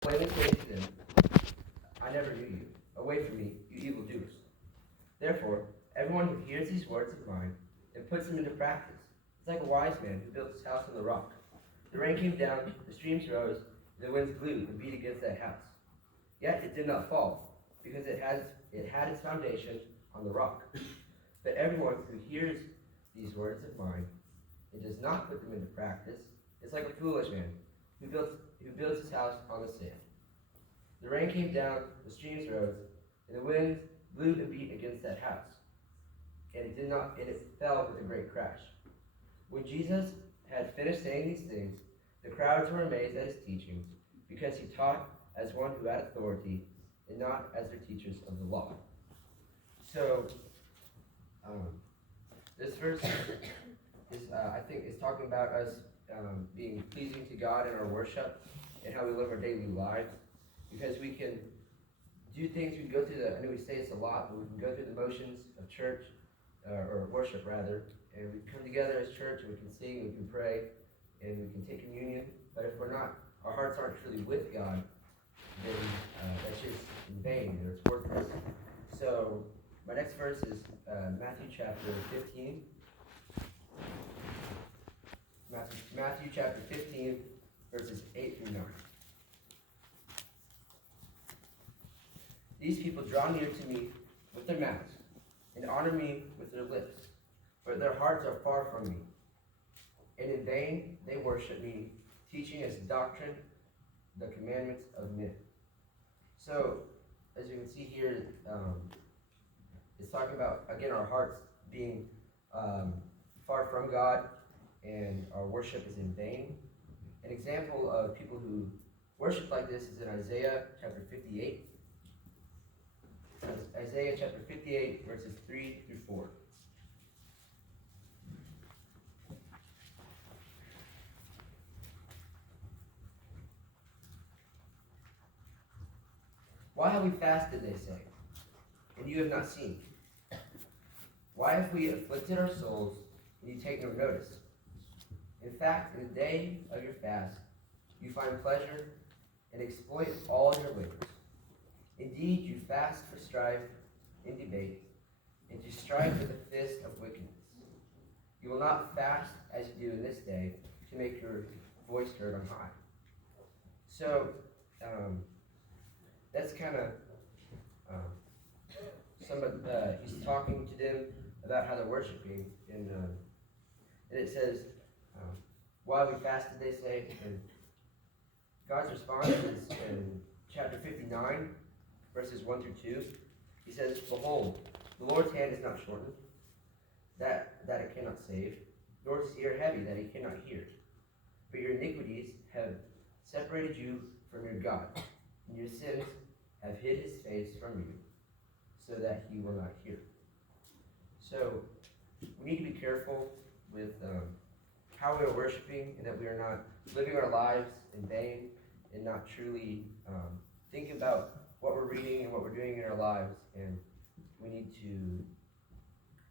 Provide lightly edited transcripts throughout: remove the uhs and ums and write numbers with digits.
plainly saying to them, I never knew you. Away from me, you evildoers. Therefore, everyone who hears these words of mine and puts them into practice is like a wise man who built his house on the rock. The rain came down, the streams rose, and the winds blew and beat against that house. Yet it did not fall, because it had its foundation on the rock. But everyone who hears these words of mine and does not put them into practice is like a foolish man who builds his house on the sand. The rain came down, the streams rose, and the winds blew and beat against that house. And it fell with a great crash. When Jesus had finished saying these things, the crowds were amazed at his teaching, because he taught as one who had authority, and not as their teachers of the law. So, this verse I think, is talking about us being pleasing to God in our worship and how we live our daily lives. Because we can do things, we can go through I know we say this a lot, but we can go through the motions of church, or worship rather, and we come together as church, and we can sing, we can pray, and we can take communion. But if our hearts aren't truly with God, then that's just in vain, or it's worthless. So, my next verse is Matthew chapter 15. Matthew chapter 15, verses 8 through 9. These people draw near to me with their mouths and honor me with their lips, but their hearts are far from me. And in vain they worship me, teaching as doctrine the commandments of men. So, as you can see here, it's talking about, again, our hearts being far from God, and our worship is in vain. An example of people who worship like this is in Isaiah chapter 58. Isaiah chapter 58, verses 3 through 4. Why have we fasted, they say, and you have not seen? Why have we afflicted our souls, and you take no notice? In fact, in the day of your fast, you find pleasure and exploit all your labors. Indeed, you fast for strife and debate, and to strike with a fist of wickedness. You will not fast as you do in this day, to make your voice heard on high. So, that's kind of he's talking to them about how they're worshiping, and it says, why we fasted, they say, and God's response is in chapter 59, verses 1 through 2. He says, Behold, the Lord's hand is not shortened, that it cannot save, nor is his ear heavy, that he cannot hear. But your iniquities have separated you from your God, and your sins have hid his face from you, so that he will not hear. So, we need to be careful with how we are worshiping, and that we are not living our lives in vain, and not truly thinking about what we're reading and what we're doing in our lives. And we need to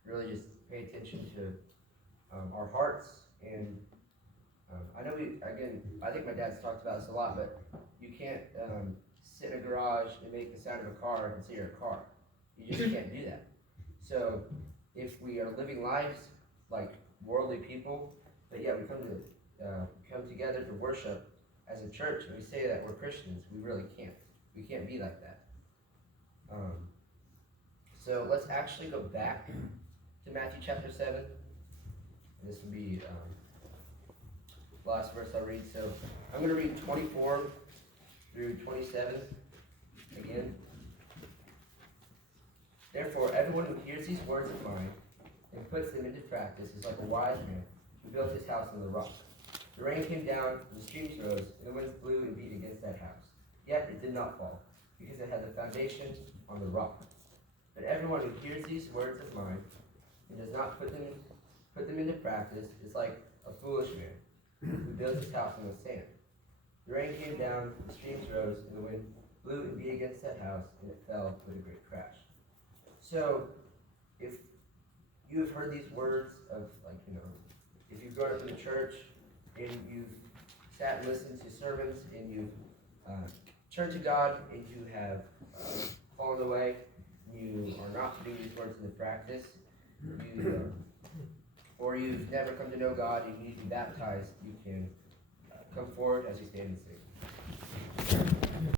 really just pay attention to our hearts. And I know I think my dad's talked about this a lot, but you can't sit in a garage and make the sound of a car and say you're a car. You just can't do that. So if we are living lives like worldly people, but yet we come together to worship as a church, and we say that we're Christians, we really can't. We can't be like that. So let's actually go back to Matthew chapter 7. And this will be the last verse I'll read. So I'm going to read 24 through 27 again. Therefore, everyone who hears these words of mine and puts them into practice is like a wise man who built his house on the rock. The rain came down, the streams rose, and the winds blew and beat against that house. Yet it did not fall, because it had the foundation on the rock. But everyone who hears these words of mine and does not put them into practice is like a foolish man who builds his house on the sand. The rain came down, the streams rose, and the wind blew and beat against that house, and it fell with a great crash. So, if you have heard these words of, if you've grown up in the church and you've sat and listened to sermons and you've turned to God and you have fallen away, you are not putting these words into practice, or you've never come to know God and you need to be baptized, you can come forward as we stand and sing.